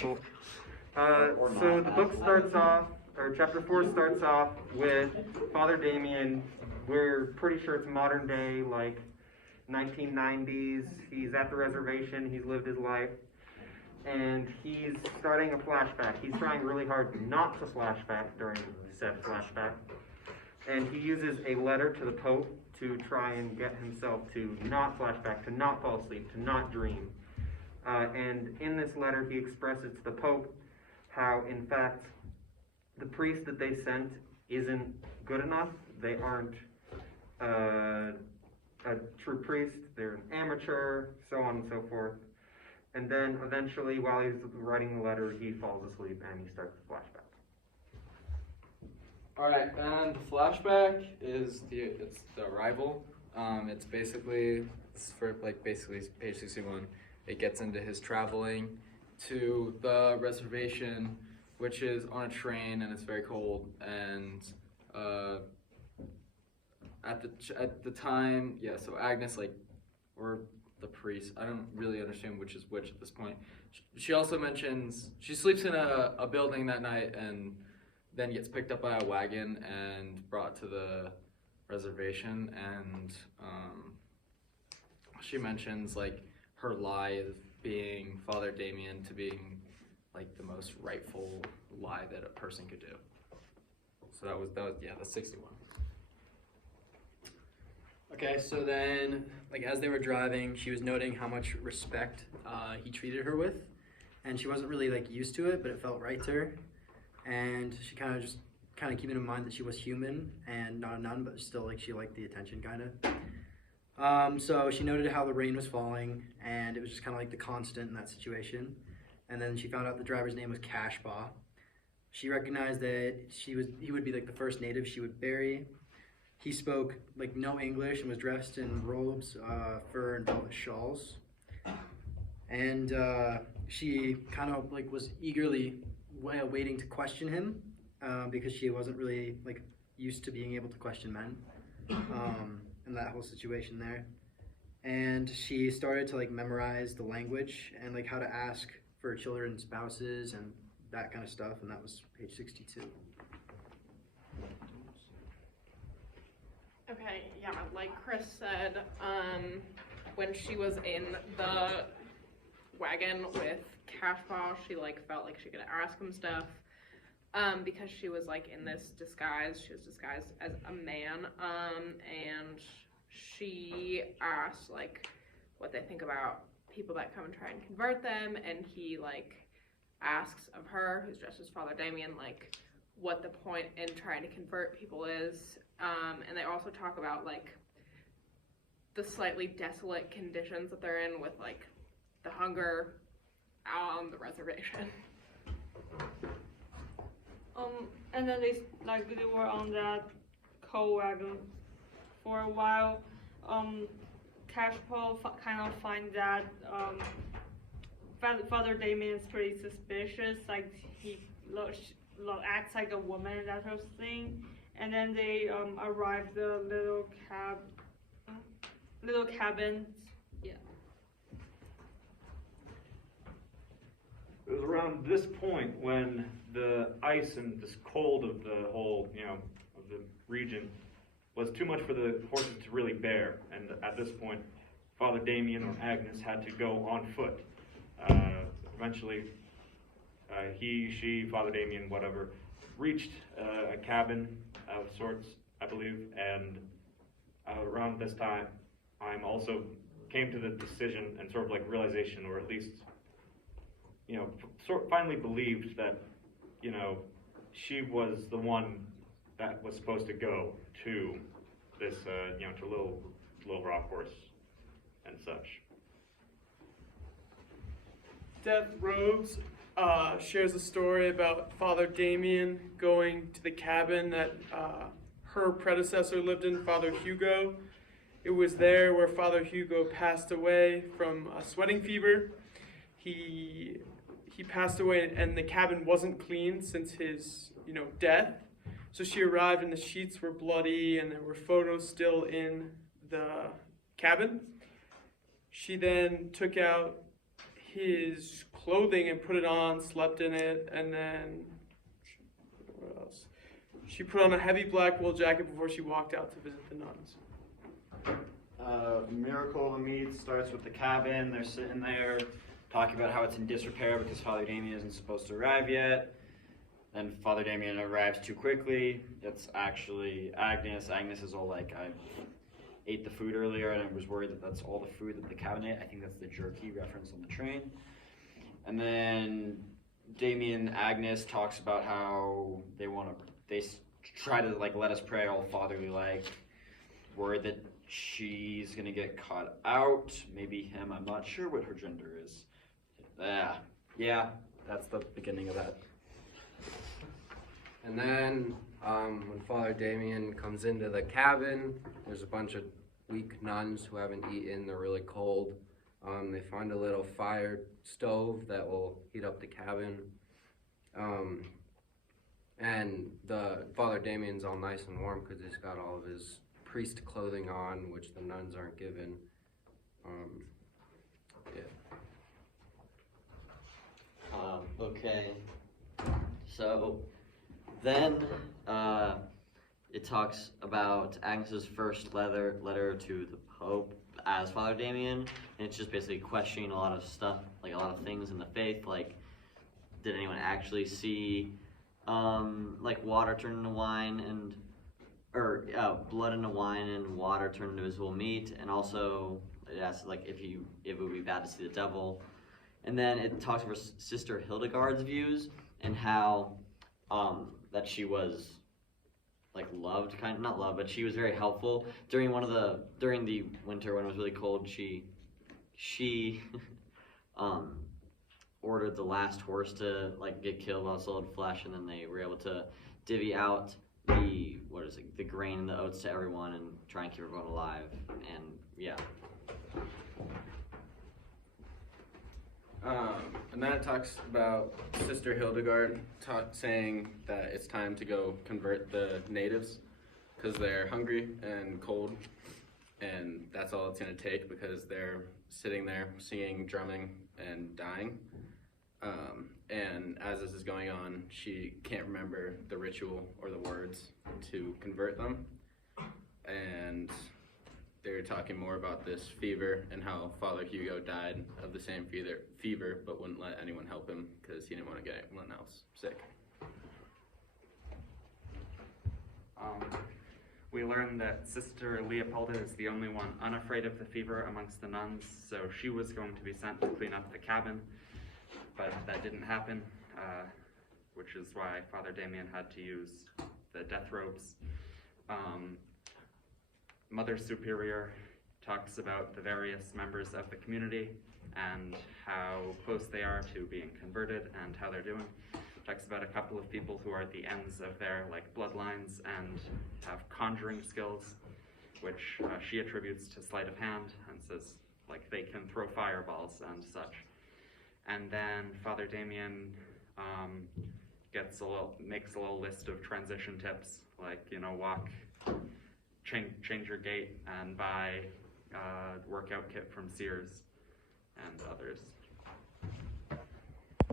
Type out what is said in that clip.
Cool. So the book starts off, or chapter 4 starts off with Father Damien. We're pretty sure it's modern day, like 1990s. He's at the reservation, he's lived his life, and he's starting a flashback. He's trying really hard not to flashback during said flashback. And he uses a letter to the Pope to try and get himself to not flashback, to not fall asleep, to not dream. And in this letter, he expresses to the Pope how, in fact, the priest that they sent isn't good enough. They aren't a true priest. They're an amateur, so on and so forth. And then eventually, while he's writing the letter, he falls asleep and he starts the flashback. All right, and the flashback is the arrival. It's for basically page 61. It gets into his traveling to the reservation, which is on a train, and it's very cold. And at the time, yeah. So Agnes, or the priest, I don't really understand which is which at this point. She also mentions she sleeps in a building that night, and then gets picked up by a wagon and brought to the reservation. And she mentions her lie of being Father Damien to being the most rightful lie that a person could do. So that was that's 61. Okay, so then, as they were driving, she was noting how much respect he treated her with, and she wasn't really used to it, but it felt right to her. And she kind of keeping in mind that she was human and not a nun, but still she liked the attention kind of. So she noted how the rain was falling, and it was just kind of the constant in that situation. And then she found out the driver's name was Cashbaugh. She recognized that he would be the first native she would bury. He spoke no English and was dressed in robes, fur, and velvet shawls. And she kind of was eagerly waiting to question him because she wasn't really used to being able to question men and that whole situation there. And she started to memorize the language and how to ask for children, spouses, and that kind of stuff. And that was page 62. Okay, yeah, like Chris said, when she was in the wagon with Cashbaugh, she felt like she could ask him stuff because she was in this disguise. She was disguised as a man, and she asked what they think about people that come and try and convert them, and he asks of her, who's dressed as Father Damien, what the point in trying to convert people is. And they also talk about the slightly desolate conditions that they're in with the hunger out on the reservation. And then they were on that coal wagon for a while. Cashpaw kind of find that Father Damien is pretty suspicious. He acts like a woman, that sort of thing. And then they arrived the little cabin. Yeah. It was around this point when the ice and this cold of the whole, of the region was too much for the horses to really bear. And at this point, Father Damien or Agnes had to go on foot. Eventually, she, Father Damien, whatever, reached a cabin of sorts, I believe, and around this time, I also came to the decision and sort of realization, or at least, finally believed that, she was the one that was supposed to go to this, to Little Rock Horse and such. Death Robes shares a story about Father Damien going to the cabin that her predecessor lived in, Father Hugo. It was there where Father Hugo passed away from a sweating fever. He passed away, and the cabin wasn't clean since his death. So she arrived, and the sheets were bloody, and there were photos still in the cabin. She then took out his clothing and put it on, slept in it, and then what else? She put on a heavy black wool jacket before she walked out to visit the nuns. Miracle of the Meat starts with the cabin. They're sitting there talking about how it's in disrepair because Father Damien isn't supposed to arrive yet. Then Father Damien arrives too quickly. It's actually Agnes. Agnes is all like, I ate the food earlier and I was worried that that's all the food that the cabin ate. I think that's the jerky reference on the train. And then Damien, Agnes talks about how they try to like let us pray all fatherly like, worried that she's gonna get caught out, maybe him, I'm not sure what her gender is. Yeah, that's the beginning of that. And then when Father Damien comes into the cabin, there's a bunch of weak nuns who haven't eaten, they're really cold. They find a little fire stove that will heat up the cabin. And the Father Damien's all nice and warm because he's got all of his priest clothing on, which the nuns aren't given. Okay. So then it talks about Agnes's first letter to the Pope as Father Damien, and it's just basically questioning a lot of stuff, like a lot of things in the faith, like did anyone actually see like water turn into wine or blood into wine and water turn into visible meat, and also it asks like if it would be bad to see the devil. And then it talks about Sister Hildegard's views and how that she was like loved, not loved, but she was very helpful during the winter when it was really cold. She ordered the last horse to like get killed while solid flesh, and then they were able to divvy out the grain and the oats to everyone and try and keep everyone alive. And yeah. And then it talks about Sister Hildegard saying that it's time to go convert the natives because they're hungry and cold, and that's all it's going to take because they're sitting there singing, drumming, and dying. And as this is going on, she can't remember the ritual or the words to convert them. And they're talking more about this fever and how Father Hugo died of the same fever, but wouldn't let anyone help him because he didn't want to get anyone else sick. We learned that Sister Leopolda is the only one unafraid of the fever amongst the nuns, so she was going to be sent to clean up the cabin, but that didn't happen, which is why Father Damien had to use the death robes. Mother Superior talks about the various members of the community and how close they are to being converted and how they're doing. Talks about a couple of people who are at the ends of their bloodlines and have conjuring skills, which she attributes to sleight of hand and says they can throw fireballs and such. And then Father Damien makes a little list of transition tips, walk, change your gait, and buy a workout kit from Sears and others.